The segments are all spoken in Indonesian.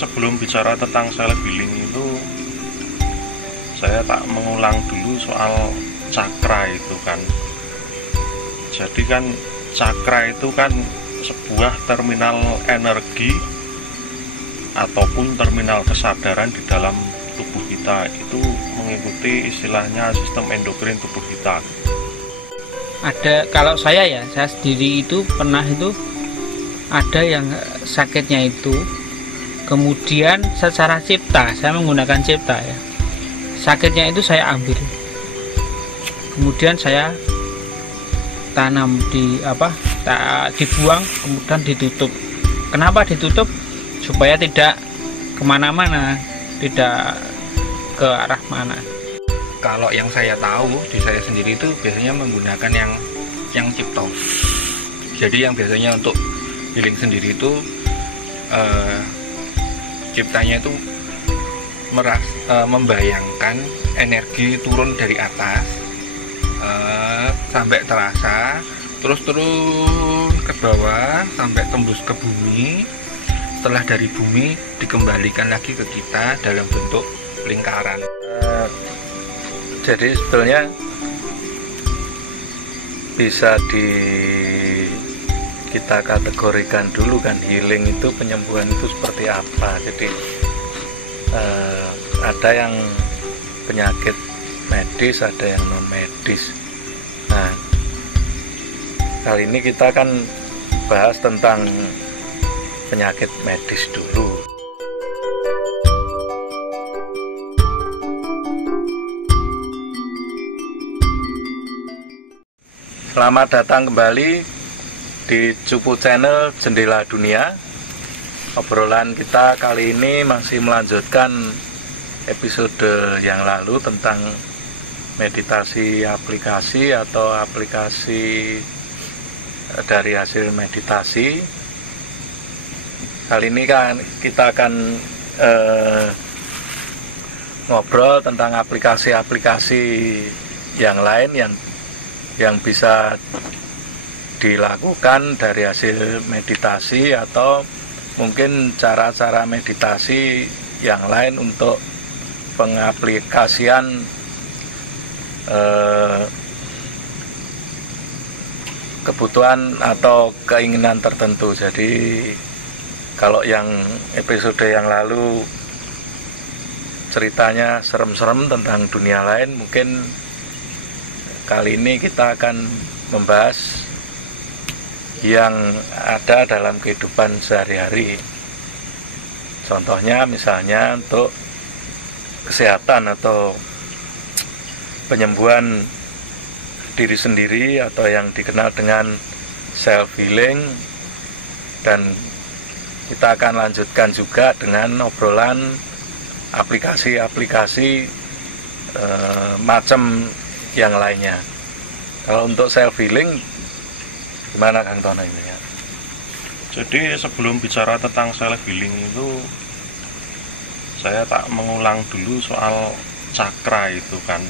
sebelum bicara tentang self healing itu, saya tak mengulang dulu soal cakra itu kan. Jadi kan cakra itu kan sebuah terminal energi ataupun terminal kesadaran di dalam tubuh kita. Itu mengikuti istilahnya sistem endokrin tubuh kita. Ada, kalau saya sendiri itu pernah itu ada yang sakitnya itu, kemudian secara cipta, saya menggunakan cipta ya, sakitnya itu saya ambil, kemudian saya tanam di dibuang, kemudian ditutup. Kenapa ditutup? Supaya tidak kemana-mana, tidak ke arah mana. Kalau yang saya tahu di saya sendiri itu biasanya menggunakan yang cipto. Jadi yang biasanya untuk healing sendiri itu ciptanya itu membayangkan energi turun dari atas sampai terasa, terus turun ke bawah sampai tembus ke bumi. Setelah dari bumi dikembalikan lagi ke kita dalam bentuk lingkaran. Jadi sebetulnya bisa kita kategorikan dulu kan, healing itu, penyembuhan itu seperti apa. Jadi ada yang penyakit medis, ada yang non medis. Nah, kali ini kita akan bahas tentang penyakit medis dulu. Selamat datang kembali di Cupu Channel Jendela Dunia. Obrolan kita kali ini masih melanjutkan episode yang lalu tentang meditasi aplikasi atau aplikasi dari hasil meditasi. Kali ini kan kita akan ngobrol tentang aplikasi-aplikasi yang lain yang bisa dilakukan dari hasil meditasi, atau mungkin cara-cara meditasi yang lain untuk pengaplikasian kebutuhan atau keinginan tertentu. Jadi kalau yang episode yang lalu ceritanya serem-serem tentang dunia lain, mungkin kali ini kita akan membahas yang ada dalam kehidupan sehari-hari. Contohnya misalnya untuk kesehatan atau penyembuhan diri sendiri atau yang dikenal dengan self healing. Dan kita akan lanjutkan juga dengan obrolan aplikasi-aplikasi macam yang lainnya. Kalau untuk self healing gimana Kang Tono ini ya? Jadi sebelum bicara tentang self healing itu, saya tak mengulang dulu soal cakra itu kan.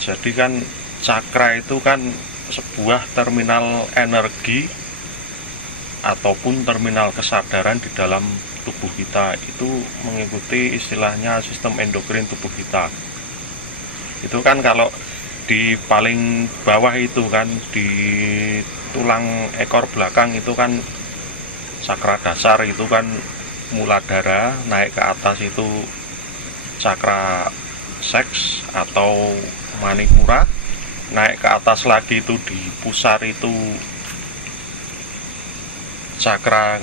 Jadi kan cakra itu kan sebuah terminal energi ataupun terminal kesadaran di dalam tubuh kita. Itu mengikuti istilahnya sistem endokrin tubuh kita. Itu kan kalau di paling bawah itu kan, di tulang ekor belakang itu kan cakra dasar, itu kan muladhara. Naik ke atas itu cakra seks atau manipura. Naik ke atas lagi itu di pusar itu cakra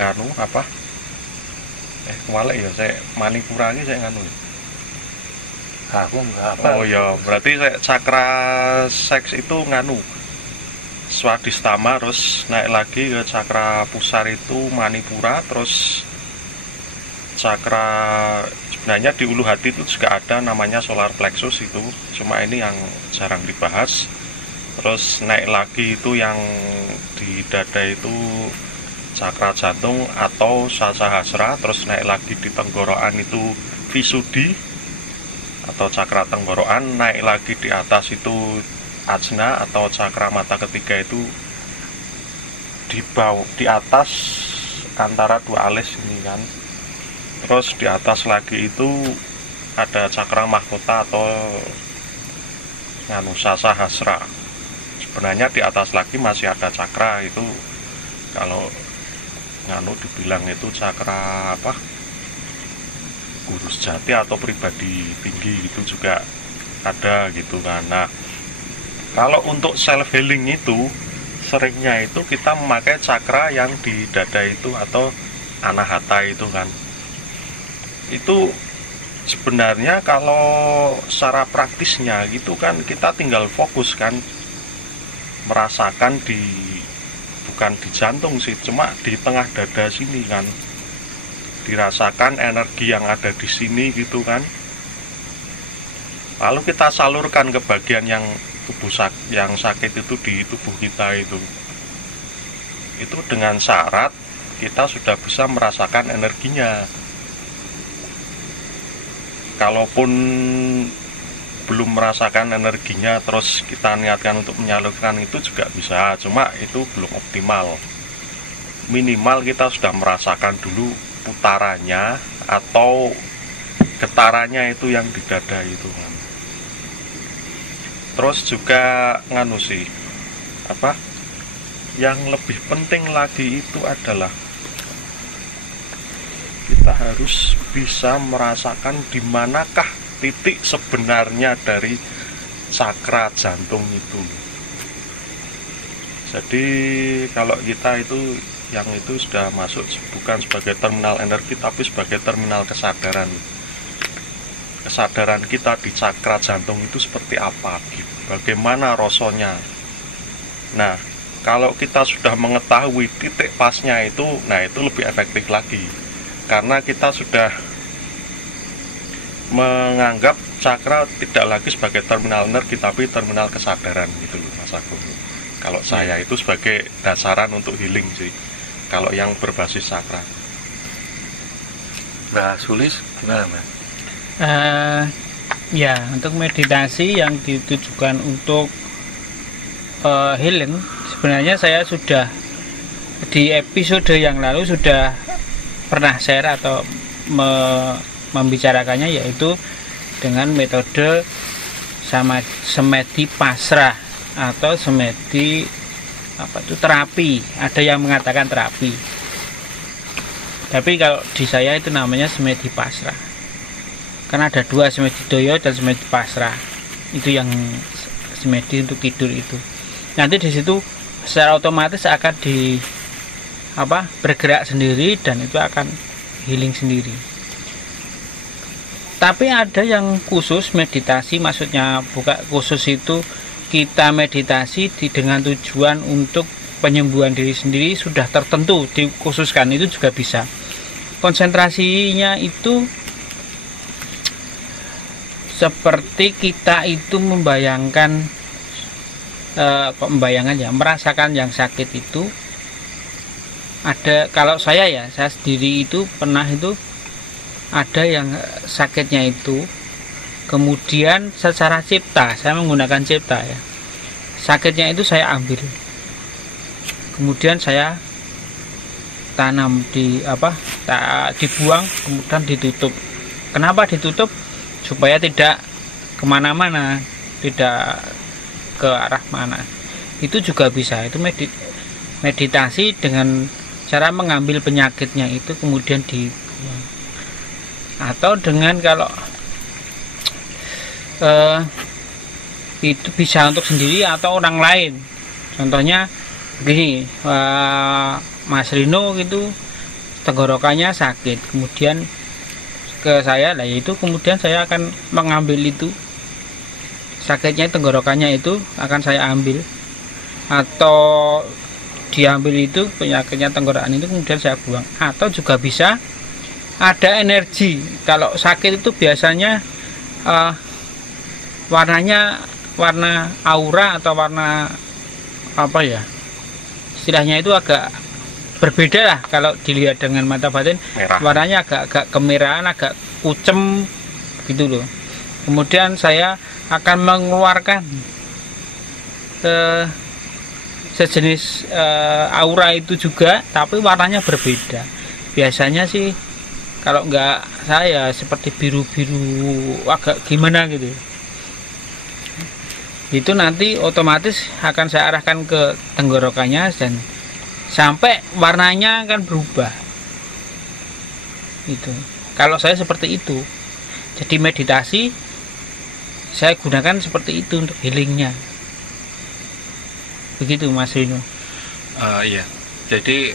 kewalek ya, saya manipura ini saya Aku enggak apa. Oh ya, berarti cakra seks itu swadhisthana, terus naik lagi ke cakra pusar itu manipura, terus cakra sebenarnya di ulu hati itu juga ada namanya solar plexus itu, cuma ini yang jarang dibahas. Terus naik lagi itu yang di dada itu cakra jantung atau sasahasra, terus naik lagi di tenggorokan itu visuddhi atau cakra tenggorokan, naik lagi di atas itu ajna atau cakra mata ketiga, itu di atas antara dua alis ini kan. Terus di atas lagi itu ada cakra mahkota atau sasahasra. Sebenarnya di atas lagi masih ada cakra, itu kalau dibilang itu cakra apa, guru sejati atau pribadi tinggi, itu juga ada gitu kan. Nah, kalau untuk self healing itu seringnya itu kita memakai cakra yang di dada itu atau anahata itu kan. Itu sebenarnya kalau secara praktisnya gitu kan, kita tinggal fokus kan, merasakan bukan di jantung sih, cuma di tengah dada sini kan, dirasakan energi yang ada di sini gitu kan. Lalu kita salurkan ke bagian yang yang sakit itu di tubuh kita itu dengan syarat kita sudah bisa merasakan energinya. Kalaupun belum merasakan energinya terus kita niatkan untuk menyalurkan itu juga bisa, cuma itu belum optimal. Minimal kita sudah merasakan dulu putarannya atau getarannya itu yang di dada itu kan. Terus juga yang lebih penting lagi itu adalah kita harus bisa merasakan di manakah titik sebenarnya dari cakra jantung itu. Jadi kalau kita itu yang itu sudah masuk bukan sebagai terminal energi tapi sebagai terminal kesadaran. Kesadaran kita di cakra jantung itu seperti apa, bagaimana rasanya. Nah, kalau kita sudah mengetahui titik pasnya itu, nah itu lebih efektif lagi, karena kita sudah menganggap cakra tidak lagi sebagai terminal energi tapi terminal kesadaran gitu loh Mas Agung. Kalau saya itu sebagai dasaran untuk healing sih, kalau yang berbasis cakra. Mbak Sulis gimana Mbak? Ya, untuk meditasi yang ditujukan untuk healing, sebenarnya saya sudah di episode yang lalu sudah pernah share atau membicarakannya, yaitu dengan metode semedi pasrah atau semedi terapi. Ada yang mengatakan terapi, tapi kalau di saya itu namanya semedi pasrah. Karena ada dua, semedi doyo dan semedi pasrah. Itu yang semedi untuk tidur itu. Nanti di situ secara otomatis akan bergerak sendiri dan itu akan healing sendiri. Tapi ada yang khusus meditasi, maksudnya bukan khusus itu kita meditasi dengan tujuan untuk penyembuhan diri sendiri sudah tertentu, dikhususkan, itu juga bisa. Konsentrasinya itu seperti kita itu merasakan yang sakit itu ada. Kalau saya sendiri itu pernah itu ada yang sakitnya itu, kemudian secara cipta, saya menggunakan cipta ya, sakitnya itu saya ambil, kemudian saya tanam dibuang, kemudian ditutup. Kenapa ditutup? Supaya tidak kemana-mana, tidak ke arah mana. Itu juga bisa, itu meditasi dengan cara mengambil penyakitnya itu kemudian dibuang. Atau dengan kalau itu bisa untuk sendiri atau orang lain. Contohnya begini, Mas Rino gitu tenggorokannya sakit, kemudian ke saya lah, itu kemudian saya akan mengambil itu sakitnya, tenggorokannya itu akan saya ambil, atau diambil itu penyakitnya tenggorokan itu kemudian saya buang. Atau juga bisa ada energi. Kalau sakit itu biasanya warnanya warna aura atau warna istilahnya itu agak berbeda lah kalau dilihat dengan mata batin. Merah. Warnanya agak kemerahan, agak kucem gitu loh. Kemudian saya akan mengeluarkan sejenis aura itu juga, tapi warnanya berbeda. Biasanya sih Kalau enggak saya seperti biru-biru agak gimana gitu. Itu nanti otomatis akan saya arahkan ke tenggorokannya dan sampai warnanya akan berubah. Itu. Kalau saya seperti itu. Jadi meditasi saya gunakan seperti itu untuk healingnya. Begitu Mas Rino. Iya. Jadi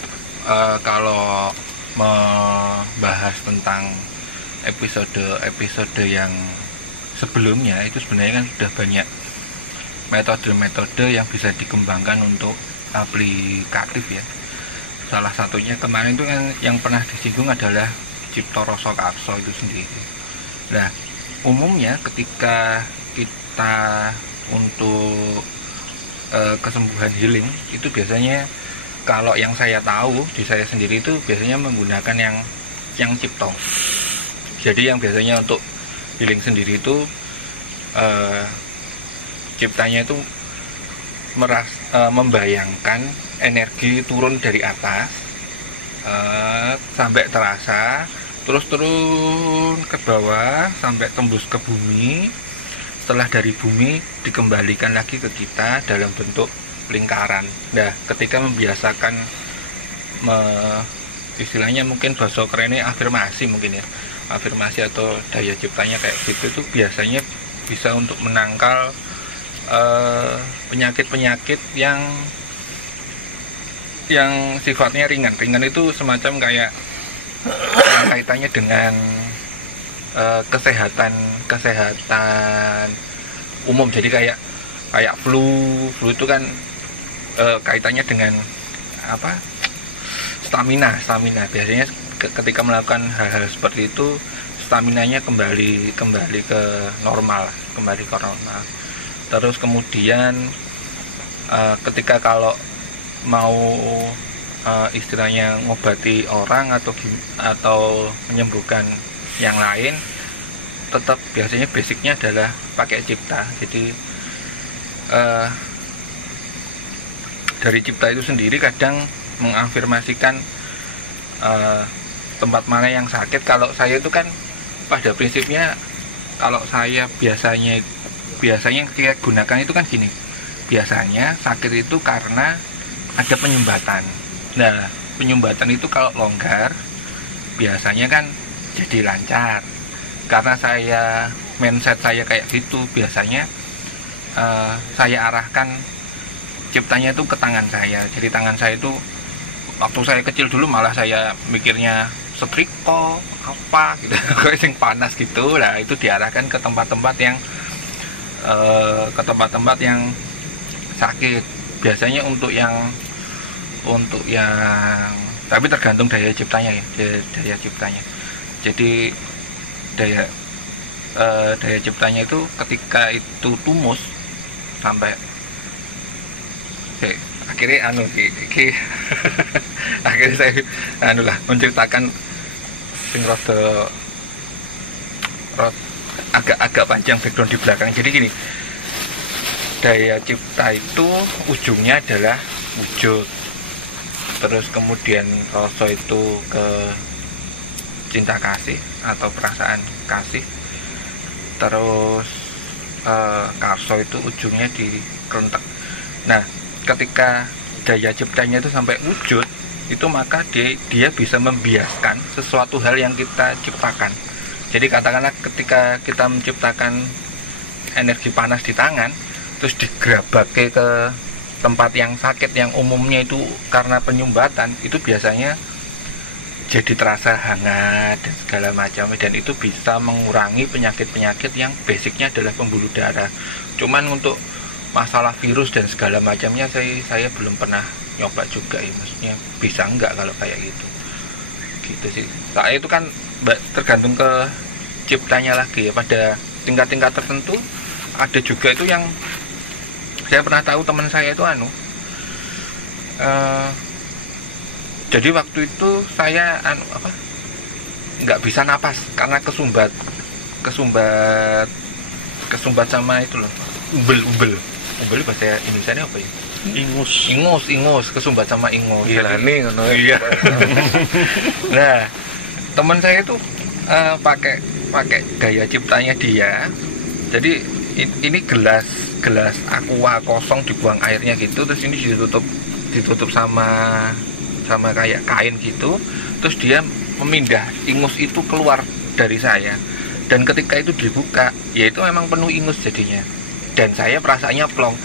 kalau membahas tentang episode yang sebelumnya itu sebenarnya kan sudah banyak metode-metode yang bisa dikembangkan untuk aplikatif ya. Salah satunya kemarin itu kan yang pernah disinggung adalah Cipta Rasa Karsa itu sendiri. Nah, umumnya ketika kita untuk kesembuhan healing itu biasanya, kalau yang saya tahu di saya sendiri itu biasanya menggunakan yang cipta. Jadi yang biasanya untuk healing sendiri itu ciptanya itu membayangkan energi turun dari atas sampai terasa, terus turun ke bawah sampai tembus ke bumi. Setelah dari bumi dikembalikan lagi ke kita dalam bentuk lingkaran. Nah, ketika membiasakan istilahnya mungkin bahasa kerennya afirmasi mungkin ya, afirmasi atau daya ciptanya kayak gitu, itu biasanya bisa untuk menangkal penyakit-penyakit yang sifatnya ringan. Ringan itu semacam kayak yang kaitannya dengan kesehatan umum. Jadi kayak flu itu kan kaitannya dengan apa, stamina. Biasanya ketika melakukan hal-hal seperti itu staminanya kembali ke normal. Terus kemudian ketika kalau mau istilahnya ngobati orang atau menyembuhkan yang lain, tetap biasanya basicnya adalah pakai cipta. Jadi dari cipta itu sendiri kadang mengafirmasikan tempat mana yang sakit. Kalau saya itu kan pada prinsipnya, kalau saya biasanya kita gunakan itu kan gini, biasanya sakit itu karena ada penyumbatan. Nah, penyumbatan itu kalau longgar biasanya kan jadi lancar. Karena mindset saya kayak gitu, biasanya saya arahkan ciptanya itu ke tangan saya. Jadi tangan saya itu waktu saya kecil dulu malah saya mikirnya setrika apa gitu, kayak yang panas gitu. Nah, itu diarahkan ke tempat-tempat yang sakit. Biasanya untuk yang tapi tergantung daya ciptanya ya, daya ciptanya. Jadi daya ciptanya itu ketika itu tumus sampai akhirnya akhirnya saya menciptakan sing agak panjang background di belakang. Jadi gini, daya cipta itu ujungnya adalah wujud, terus kemudian rasa itu ke cinta kasih atau perasaan kasih, terus karso itu ujungnya di kerentek. Nah, ketika daya ciptanya itu sampai wujud itu, maka dia bisa membiaskan sesuatu hal yang kita ciptakan. Jadi katakanlah ketika kita menciptakan energi panas di tangan, terus digerabake ke tempat yang sakit yang umumnya itu karena penyumbatan, itu biasanya jadi terasa hangat dan segala macam, dan itu bisa mengurangi penyakit-penyakit yang basicnya adalah pembuluh darah. Cuman untuk masalah virus dan segala macamnya saya belum pernah nyoba juga ya, maksudnya bisa enggak kalau kayak gitu sih. Saya itu kan tergantung ke ciptanya lagi ya. Pada tingkat-tingkat tertentu ada juga itu yang saya pernah tahu, teman saya itu jadi waktu itu saya nggak bisa napas karena kesumbat sama itu loh, ubel bahasa Indonesia apa ya? Ingus, kesumbat sama ingus. Gila nih, iya. Nah, teman saya itu pakai gaya ciptanya dia. Jadi ini gelas aqua kosong, dibuang airnya gitu, terus ini ditutup sama kayak kain gitu, terus dia memindah ingus itu keluar dari saya, dan ketika itu dibuka ya itu memang penuh ingus jadinya, dan saya perasaannya plong.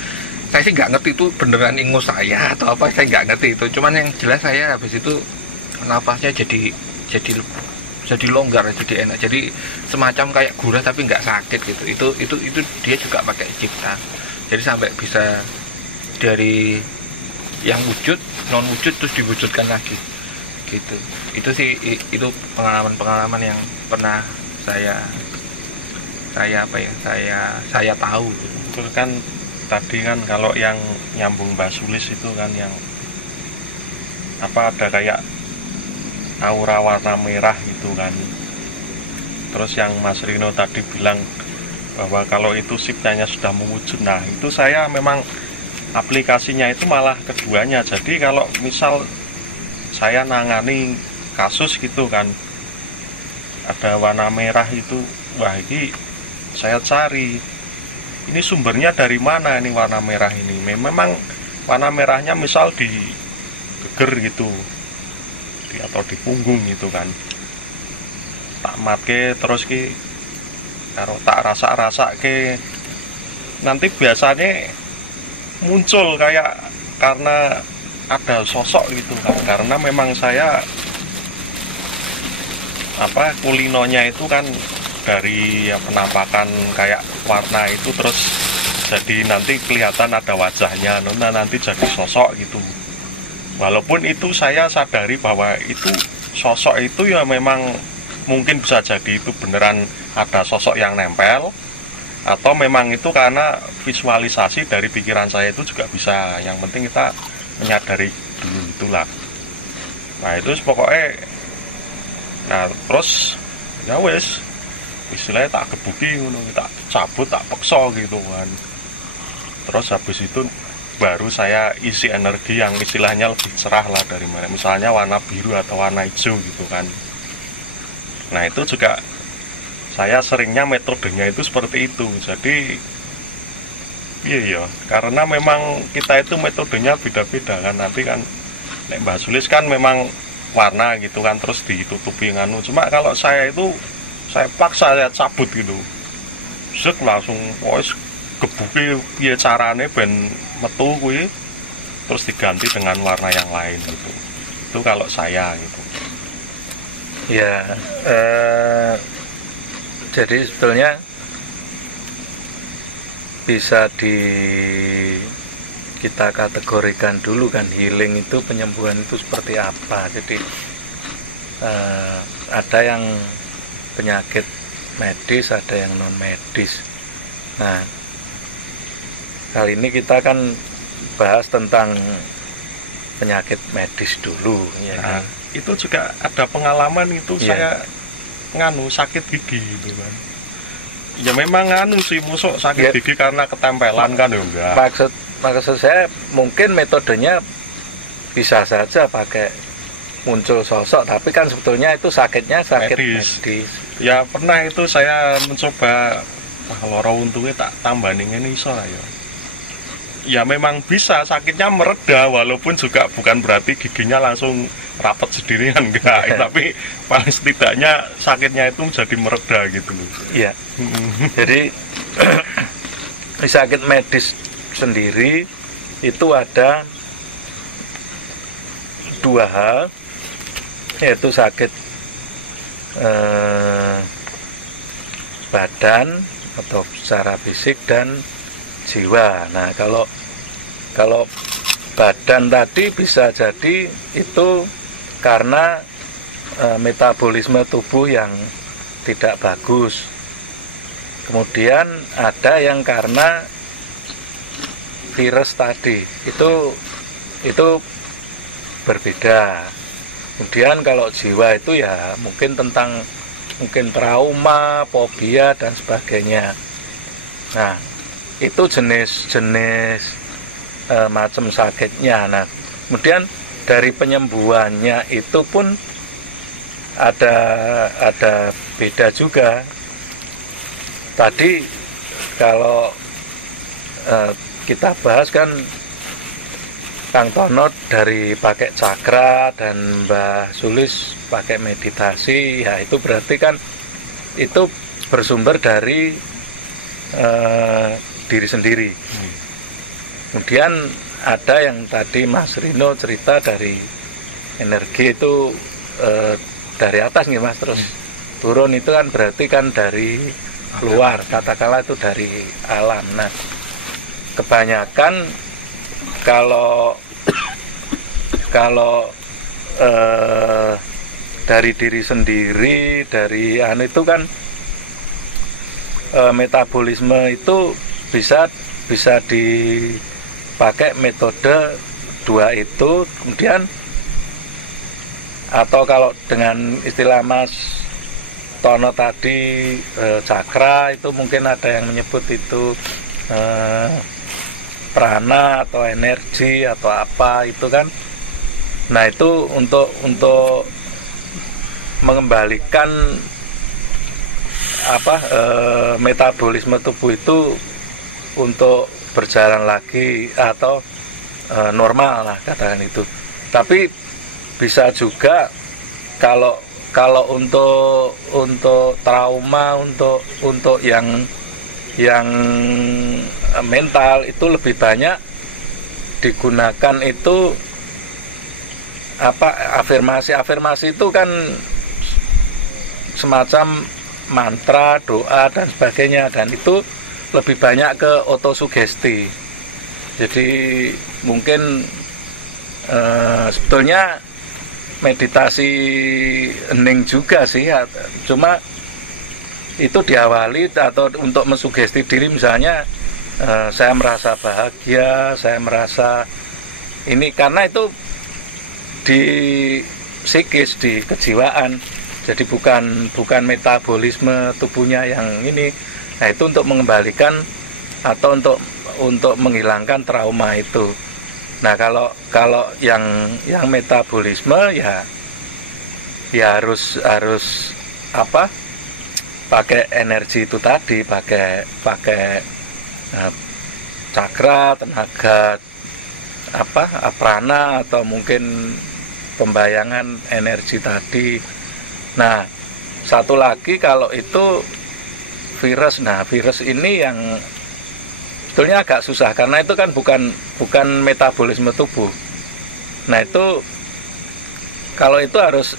Saya sih nggak ngerti itu beneran ingus saya atau apa, saya nggak ngerti itu, cuman yang jelas saya habis itu napasnya jadi longgar, jadi enak, jadi semacam kayak gurah tapi nggak sakit gitu. Itu dia juga pakai cipta, jadi sampai bisa dari yang wujud non wujud terus diwujudkan lagi gitu. Itu sih itu pengalaman yang pernah saya tahu. Itu kan tadi kan kalau yang nyambung Mbak Sulis itu kan yang ada kayak aura warna merah gitu kan. Terus yang Mas Rino tadi bilang bahwa kalau itu siptanya sudah mewujud, nah itu saya memang aplikasinya itu malah keduanya. Jadi kalau misal saya nangani kasus gitu kan, ada warna merah itu, wah ini saya cari ini sumbernya dari mana ini warna merah ini. Memang warna merahnya misal di geger gitu atau di punggung gitu kan, tak matke terus kalau tak rasa ke nanti biasanya muncul kayak karena ada sosok gitu kan, karena memang saya kulinonya itu kan dari penampakan kayak warna itu, terus jadi nanti kelihatan ada wajahnya, nanti jadi sosok gitu. Walaupun itu saya sadari bahwa itu sosok itu ya memang mungkin bisa jadi itu beneran ada sosok yang nempel, atau memang itu karena visualisasi dari pikiran saya itu juga bisa. Yang penting kita menyadari dulu itulah. Nah itu pokoknya, nah terus ya wes istilahnya tak gebuki, tak cabut, tak pekso gitu kan. Terus habis itu baru saya isi energi yang istilahnya lebih cerah lah dari mana, misalnya warna biru atau warna hijau gitu kan. Nah itu juga saya seringnya metodenya itu seperti itu. Jadi iya karena memang kita itu metodenya beda-beda kan. Nanti kan Mbak Sulis kan memang warna gitu kan, terus ditutupi nganu. Cuma kalau saya itu saya paksa, saya cabut gitu, langsung gebuki piye carane ben metu kuwi, terus diganti dengan warna yang lain gitu. Itu kalau saya gitu. Ya, jadi sebetulnya bisa kita kategorikan dulu kan, healing itu, penyembuhan itu seperti apa. Jadi ada yang penyakit medis, ada yang non medis. Nah, kali ini kita kan bahas tentang penyakit medis dulu, ya kan? Itu juga ada pengalaman itu saya sakit gigi gitu kan. Ya memang sih musuk sakit gigi karena ketempelan kan ya enggak. Maksud saya mungkin metodenya bisa saja pakai muncul sosok, tapi kan sebetulnya itu sakitnya sakit medis. Ya pernah itu saya mencoba loro untungnya tak tambahin ini iso ya. Ya memang bisa sakitnya mereda, walaupun juga bukan berarti giginya langsung rapat sendirian enggak, tapi paling setidaknya sakitnya itu jadi mereda gitu loh. Iya. Jadi sakit medis sendiri itu ada dua hal, yaitu sakit badan atau secara fisik dan jiwa. Nah, kalau badan tadi bisa jadi itu karena metabolisme tubuh yang tidak bagus. Kemudian ada yang karena virus tadi, itu berbeda. Kemudian kalau jiwa itu ya mungkin trauma, fobia dan sebagainya. Nah, itu jenis-jenis macam sakitnya. Nah, kemudian dari penyembuhannya itu pun ada beda juga. Tadi kalau kita bahas kan Kang Tono dari pakai cakra dan Mbah Sulis pakai meditasi, ya itu berarti kan itu bersumber dari diri sendiri. Kemudian ada yang tadi Mas Rino cerita dari energi itu dari atas nih Mas, terus turun itu kan berarti kan dari luar, katakanlah itu dari alam. Nah, kebanyakan kalau dari diri sendiri, dari itu kan metabolisme itu bisa dipakai metode dua itu. Kemudian atau kalau dengan istilah Mas Tono tadi cakra, itu mungkin ada yang menyebut itu prana atau energi atau apa itu kan. Nah itu untuk mengembalikan metabolisme tubuh itu untuk berjalan lagi atau normal lah katakan itu. Tapi bisa juga kalau untuk trauma, untuk yang mental itu lebih banyak digunakan itu afirmasi itu kan semacam mantra, doa dan sebagainya, dan itu lebih banyak ke otosugesti. Jadi mungkin sebetulnya meditasi hening juga sih, cuma itu diawali atau untuk mensugesti diri, misalnya saya merasa bahagia, saya merasa ini, karena itu di psikis, di kejiwaan, jadi bukan metabolisme tubuhnya yang ini. Nah itu untuk mengembalikan atau untuk menghilangkan trauma itu. Nah kalau yang metabolisme ya harus pakai energi itu tadi, pakai cakra, tenaga prana, atau mungkin pembayangan energi tadi. Nah satu lagi kalau itu virus. Nah virus ini yang sebetulnya agak susah karena itu kan bukan metabolisme tubuh. Nah itu kalau itu harus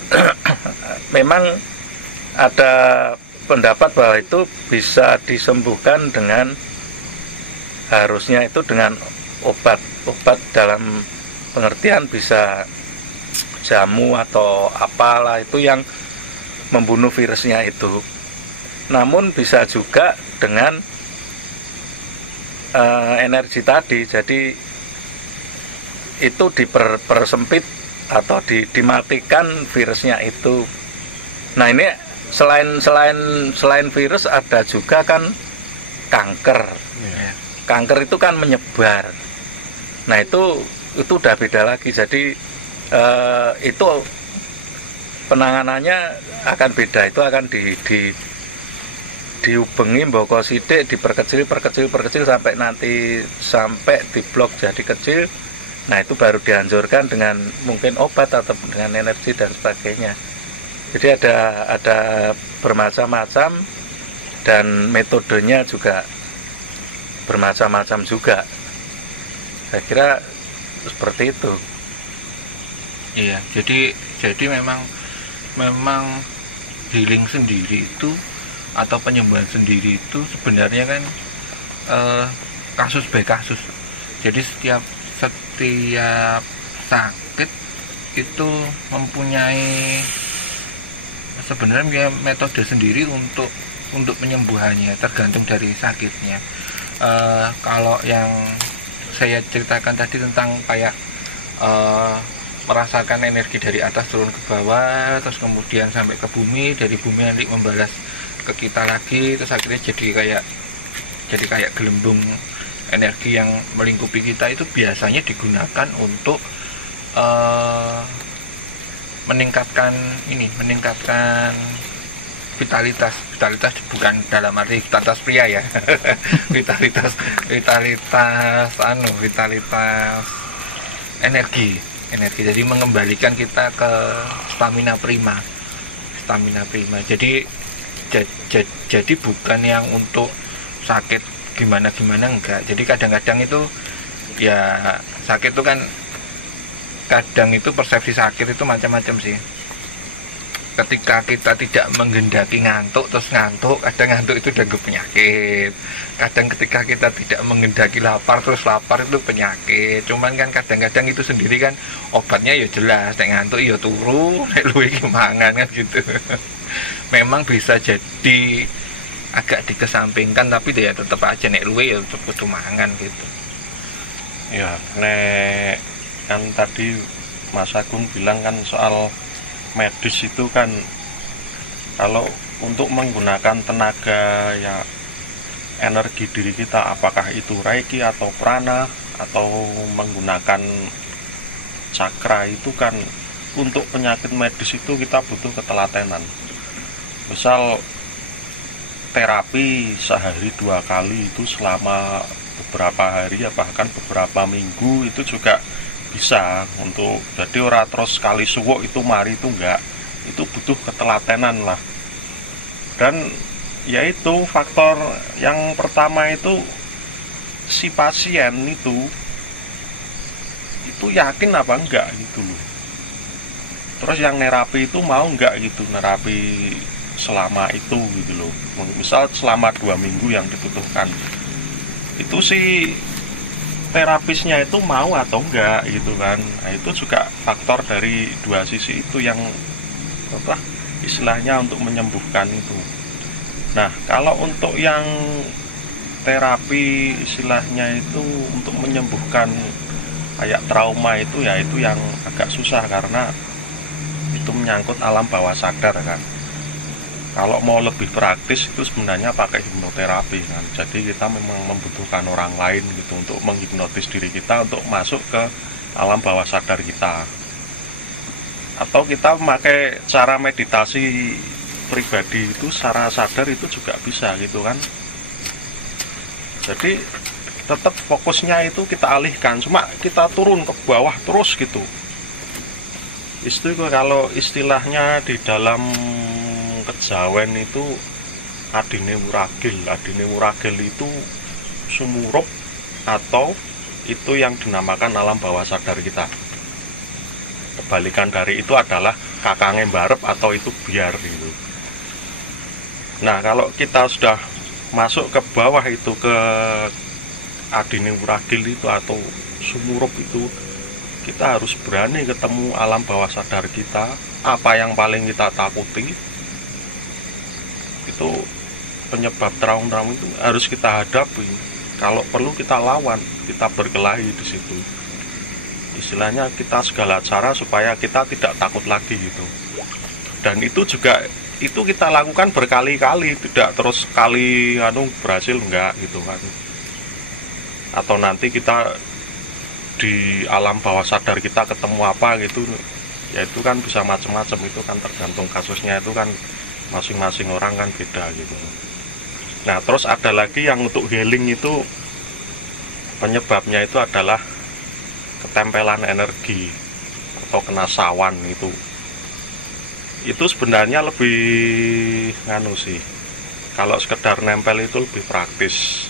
memang ada pendapat bahwa itu bisa disembuhkan dengan, harusnya itu dengan obat dalam pengertian bisa jamu atau apalah itu yang membunuh virusnya itu. Namun bisa juga dengan energi tadi, jadi itu dipersempit atau dimatikan virusnya itu. Nah ini selain virus ada juga kan kanker. Kanker itu kan menyebar. Nah itu udah beda lagi. Jadi itu penanganannya akan beda. Itu akan diubengi mboko sidik, diperkecil sampai diblok jadi kecil. Nah itu baru dihancurkan dengan mungkin obat atau dengan energi dan sebagainya. Jadi ada bermacam-macam dan metodenya juga bermacam-macam juga. Saya kira seperti itu. Iya, jadi memang healing sendiri itu atau penyembuhan sendiri itu sebenarnya kan kasus by kasus. Jadi setiap sakit itu mempunyai sebenarnya metode sendiri untuk penyembuhannya, tergantung dari sakitnya. Kalau yang saya ceritakan tadi tentang kayak merasakan energi dari atas turun ke bawah, terus kemudian sampai ke bumi, dari bumi nanti membalas ke kita lagi, terus akhirnya jadi kayak gelembung energi yang melingkupi kita, itu biasanya digunakan untuk meningkatkan vitalitas bukan dalam arti vitalitas pria ya. vitalitas energi, jadi mengembalikan kita ke stamina prima. Jadi bukan yang untuk sakit gimana enggak. Jadi kadang-kadang itu ya sakit itu kan, kadang itu persepsi sakit itu macam-macam sih. Ketika kita tidak menghendaki ngantuk terus ngantuk, kadang ngantuk itu dianggap penyakit. Kadang ketika kita tidak menghendaki lapar terus lapar itu penyakit. Cuman kan kadang-kadang itu sendiri kan obatnya ya jelas, nek ngantuk ya turu, nek luwe iki mangan kan gitu. Memang bisa jadi agak dikesampingkan, tapi ya tetap aja nek luwe ya kudu mangan gitu. Ya, nek kan tadi Mas Agung bilang kan soal medis itu kan, kalau untuk menggunakan tenaga ya energi diri kita, apakah itu reiki atau prana atau menggunakan cakra, itu kan untuk penyakit medis itu kita butuh ketelatenan. Misal terapi sehari 2 kali itu selama beberapa hari ya bahkan beberapa minggu itu juga bisa, untuk jadi ora terus sekali suwuk itu mari itu enggak, itu butuh ketelatenan lah. Dan yaitu faktor yang pertama itu si pasien itu yakin apa enggak gitu loh. Terus yang nerapi itu mau enggak gitu nerapi selama itu gitu loh. Misal selama 2 minggu yang dibutuhkan, itu si terapisnya itu mau atau enggak gitu kan. Nah, itu juga faktor dari dua sisi itu yang apa istilahnya untuk menyembuhkan itu. Nah, kalau untuk yang terapi istilahnya itu untuk menyembuhkan kayak trauma itu ya itu yang agak susah karena itu menyangkut alam bawah sadar kan. Kalau mau lebih praktis itu sebenarnya pakai hipnoterapi kan. Jadi kita memang membutuhkan orang lain gitu untuk menghipnotis diri kita untuk masuk ke alam bawah sadar kita. Atau kita memakai cara meditasi pribadi itu secara sadar itu juga bisa gitu kan. Jadi tetap fokusnya itu kita alihkan, cuma kita turun ke bawah terus gitu. Itu kalau istilahnya di dalam kejawen itu adine muragil itu sumurup, atau itu yang dinamakan alam bawah sadar kita. Kebalikan dari itu adalah kakange barep atau itu biar gitu. Nah, kalau kita sudah masuk ke bawah itu ke adine muragil itu atau sumurup itu, kita harus berani ketemu alam bawah sadar kita. Apa yang paling kita takuti itu penyebab trauma itu harus kita hadapi. Kalau perlu kita lawan, kita berkelahi di situ. Istilahnya kita segala cara supaya kita tidak takut lagi gitu. Dan itu juga itu kita lakukan berkali-kali, tidak terus sekali berhasil enggak gitu kan. Atau nanti kita di alam bawah sadar kita ketemu apa gitu, ya itu kan bisa macam-macam, itu kan tergantung kasusnya, itu kan masing-masing orang kan beda gitu. Nah, terus ada lagi yang untuk healing itu penyebabnya itu adalah ketempelan energi atau kena sawan itu. Itu sebenarnya lebih sih. Kalau sekedar nempel itu lebih praktis.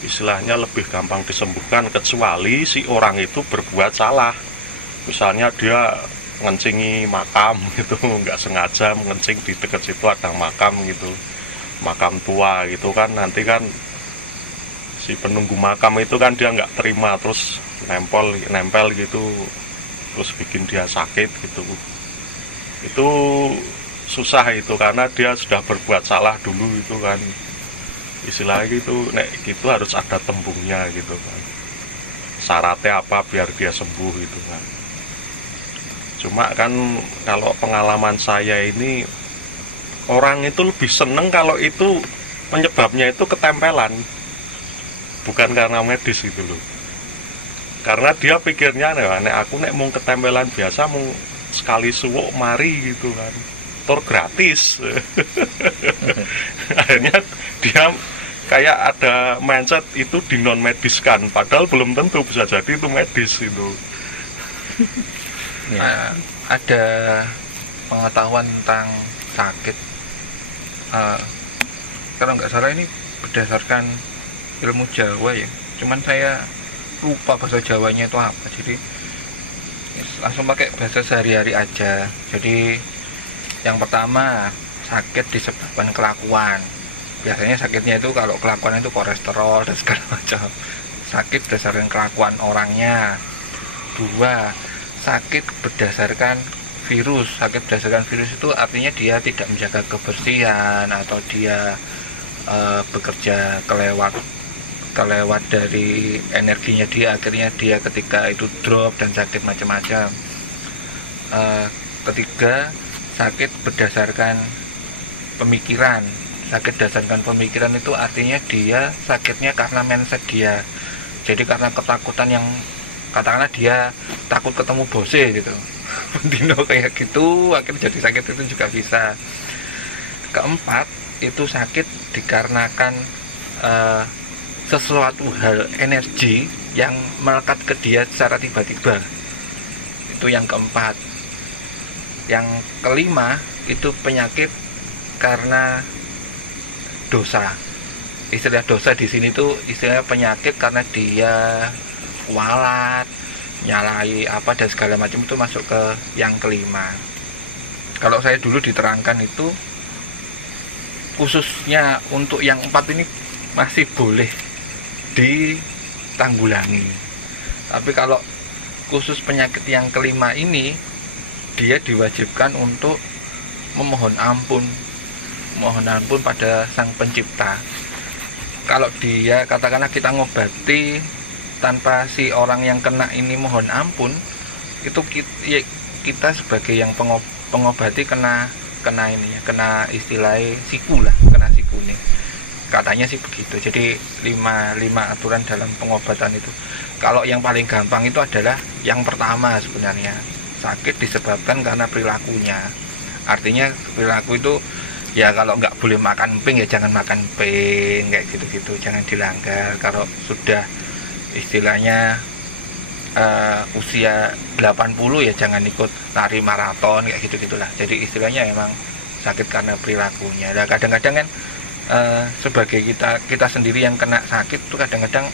Istilahnya lebih gampang disembuhkan, kecuali si orang itu berbuat salah. Misalnya dia ngencingi makam gitu, nggak sengaja mengencing di dekat situ ada makam gitu, makam tua gitu kan, nanti kan si penunggu makam itu kan dia nggak terima, terus nempel gitu, terus bikin dia sakit gitu. Itu susah itu karena dia sudah berbuat salah dulu itu kan. Istilahnya gitu, nek gitu harus ada tembungnya gitu kan, syaratnya apa biar dia sembuh gitu kan. Cuma kan kalau pengalaman saya ini, orang itu lebih seneng kalau itu penyebabnya itu ketempelan, bukan karena medis gitu loh. Karena dia pikirnya nek aku nek mau ketempelan biasa mau sekali suwuk mari gitu kan, tur gratis. Akhirnya dia kayak ada mindset itu di non mediskan, padahal belum tentu, bisa jadi itu medis itu. Nah, ada pengetahuan tentang sakit, kalau nggak salah ini berdasarkan ilmu Jawa ya, cuman saya lupa bahasa Jawanya itu apa, jadi langsung pakai bahasa sehari-hari aja. Jadi yang pertama, sakit disebabkan kelakuan. Biasanya sakitnya itu kalau kelakuan itu kolesterol dan segala macam. Sakit berdasarkan kelakuan orangnya. 2, sakit berdasarkan virus. Sakit berdasarkan virus itu artinya dia tidak menjaga kebersihan, atau dia bekerja kelewat dari energinya dia, akhirnya dia ketika itu drop dan sakit macam-macam. 3, sakit berdasarkan pemikiran. Sakit berdasarkan pemikiran itu artinya dia sakitnya karena mindset dia, jadi karena ketakutan yang, katakanlah dia takut ketemu bose gitu, Dino kayak gitu, akhirnya jadi sakit itu juga bisa. 4, itu sakit dikarenakan sesuatu hal energi yang melekat ke dia secara tiba-tiba. Itu yang 4. Yang 5 itu penyakit karena dosa. Istilah dosa di sini tuh istilah penyakit karena dia kualat, nyalai apa dan segala macam, itu masuk ke yang 5. Kalau saya dulu diterangkan itu khususnya untuk yang 4 ini masih boleh ditanggulangi, tapi kalau khusus penyakit yang 5 ini dia diwajibkan untuk memohon ampun pada Sang Pencipta. Kalau dia, katakanlah kita ngobati tanpa si orang yang kena ini mohon ampun, itu kita sebagai yang pengobati kena ini ya, kena istilahnya siku lah, kena siku nih. Katanya sih begitu. Jadi 5 aturan dalam pengobatan itu. Kalau yang paling gampang itu adalah yang pertama sebenarnya. Sakit disebabkan karena perilakunya. Artinya perilaku itu ya, kalau nggak boleh makan pink ya jangan makan pink, kayak gitu-gitu, jangan dilanggar. Kalau sudah istilahnya usia 80 ya jangan ikut lari maraton, kayak gitu-gitulah. Jadi istilahnya memang sakit karena perilakunya. Nah, kadang-kadang kan sebagai kita sendiri yang kena sakit itu kadang-kadang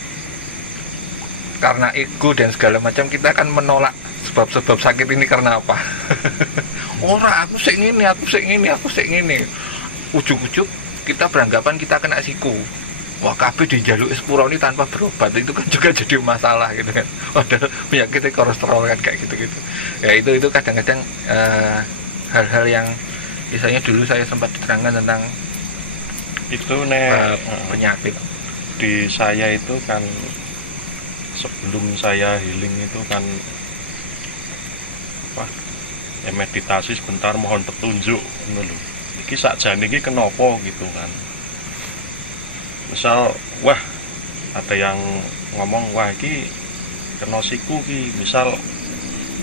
karena ego dan segala macam, kita akan menolak sebab-sebab sakit ini karena apa. Ora, aku sik ngene. Ujuk-ujuk kita beranggapan kita kena siku. Wah, kabeh dijaluk sepuro ini tanpa berobat, itu kan juga jadi masalah gitu kan. Padahal penyakitnya kolesterol kan, kayak gitu-gitu. Ya itu kadang-kadang hal-hal yang misalnya dulu saya sempat diterangkan tentang itu penyakit di saya itu kan, sebelum saya healing itu kan ya meditasi sebentar, mohon petunjuk dulu. Iki sakjane iki kenapa gitu kan. Misal wah ada yang ngomong wah iki kena siku ki, misal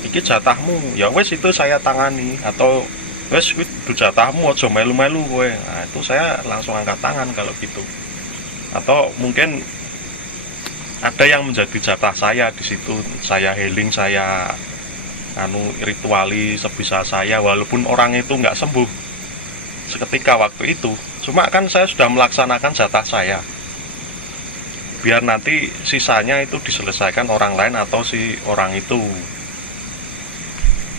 iki jatahmu, ya wes itu saya tangani, atau wes itu jatahmu aja melu-melu kowe. Nah, itu saya langsung angkat tangan kalau gitu. Atau mungkin ada yang menjadi jatah saya di situ, saya healing, saya rituali sebisa saya, walaupun orang itu nggak sembuh seketika waktu itu, cuma kan saya sudah melaksanakan jatah saya, biar nanti sisanya itu diselesaikan orang lain atau si orang itu.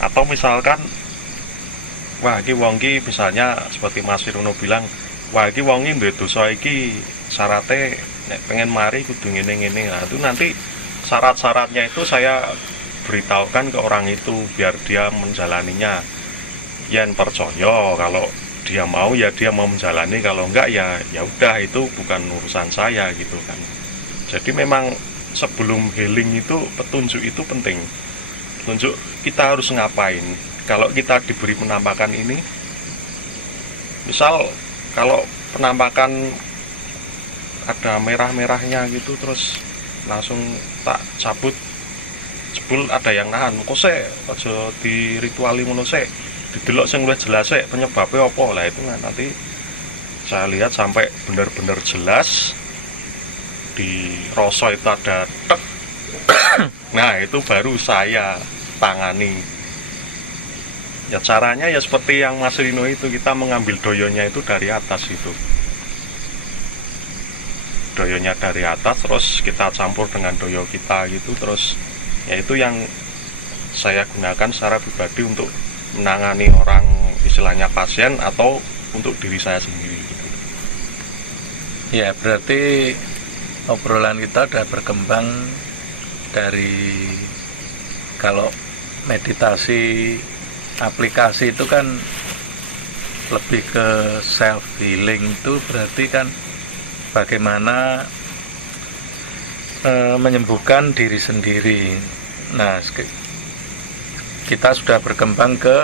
Atau misalkan wah iki wong iki, misalnya seperti Mas Firno bilang, wah iki wong iki duwe dosa iki, syaratnya nek pengen mari kudu ngene-ngene. Nah, itu nanti syarat-syaratnya itu saya beritahukan ke orang itu biar dia menjalaninya. Yen percaya, kalau dia mau ya dia mau menjalani, kalau enggak ya udah, itu bukan urusan saya gitu kan. Jadi memang sebelum healing itu petunjuk itu penting. Petunjuk kita harus ngapain. Kalau kita diberi penampakan ini, misal kalau penampakan ada merah-merahnya gitu, terus langsung tak cabut jebul ada yang nahan kok sik aja dirituali ngono sik didelok sing luwih jelas sik penyebabnya apa lah itu nanti saya lihat sampai benar-benar jelas di rasa itu ada tek. Nah itu baru saya tangani ya, caranya ya seperti yang Mas Rino itu, kita mengambil doyonya itu dari atas itu, doyonya dari atas terus kita campur dengan doyo kita gitu, terus ya itu yang saya gunakan secara pribadi untuk menangani orang istilahnya pasien atau untuk diri saya sendiri gitu. Ya berarti obrolan kita udah berkembang dari kalau meditasi aplikasi itu kan lebih ke self healing, itu berarti kan bagaimana menyembuhkan diri sendiri. Nah kita sudah berkembang ke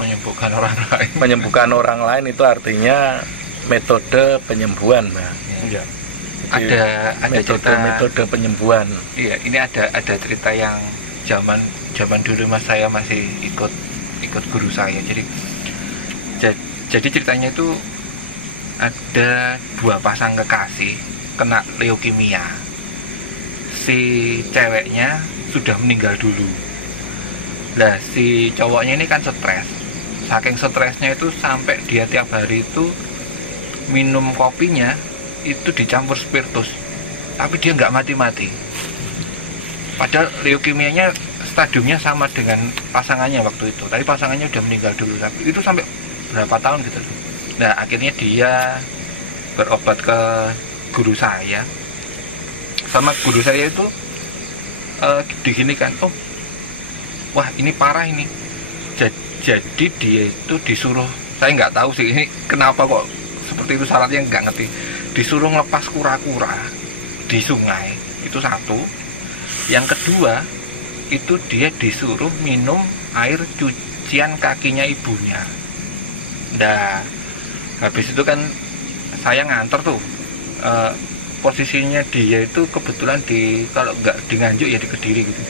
menyembuhkan orang lain. Menyembuhkan orang lain itu artinya metode penyembuhan, Mbak. Ya. Ada metode penyembuhan. Iya, ini ada cerita yang zaman dulu saya masih ikut guru saya. Jadi ceritanya itu ada 2 pasang kekasih kena leukemia. Si ceweknya sudah meninggal dulu. Nah, si cowoknya ini kan stres. Saking stresnya itu sampai dia tiap hari itu minum kopinya itu dicampur spiritus, tapi dia nggak mati-mati. Padahal leukemianya stadiumnya sama dengan pasangannya waktu itu, tapi pasangannya udah meninggal dulu. Tapi itu sampai berapa tahun gitu. Nah akhirnya dia berobat ke guru saya, sama guru saya itu diginikan, oh wah ini parah ini. Jadi dia itu disuruh, saya nggak tahu sih ini kenapa kok seperti itu syaratnya, nggak ngerti. Disuruh ngelepas kura-kura di sungai, itu satu. Yang kedua itu dia disuruh minum air cucian kakinya ibunya. Nah habis itu kan saya nganter tuh, posisinya dia itu kebetulan di, kalau nggak di Nganjuk ya di Kediri gitu,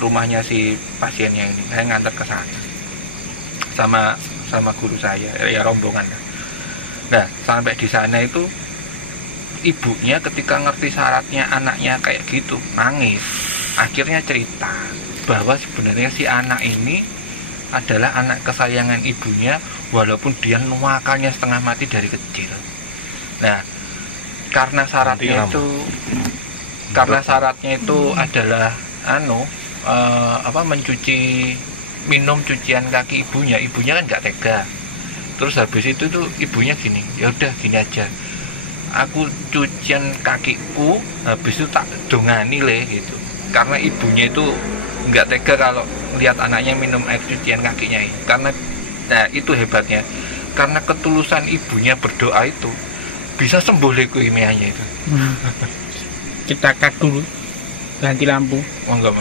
rumahnya si pasiennya ini. Saya nganter ke sana sama guru saya, ya rombongan. Nah sampai di sana itu ibunya ketika ngerti syaratnya anaknya kayak gitu nangis. Akhirnya cerita bahwa sebenarnya si anak ini adalah anak kesayangan ibunya, walaupun dia nuakalnya setengah mati dari kecil. Nah karena syaratnya itu adalah minum cucian kaki ibunya kan nggak tega. Terus habis itu tuh ibunya gini, ya udah gini aja, aku cucian kakiku, habis itu tak dongani le gitu. Karena ibunya itu nggak tega kalau lihat anaknya minum air cucian kakinya ini. Karena nah itu hebatnya, karena ketulusan ibunya berdoa itu bisa sembuh leukemianya itu. Kita cut dulu, ganti lampu. Oh enggak.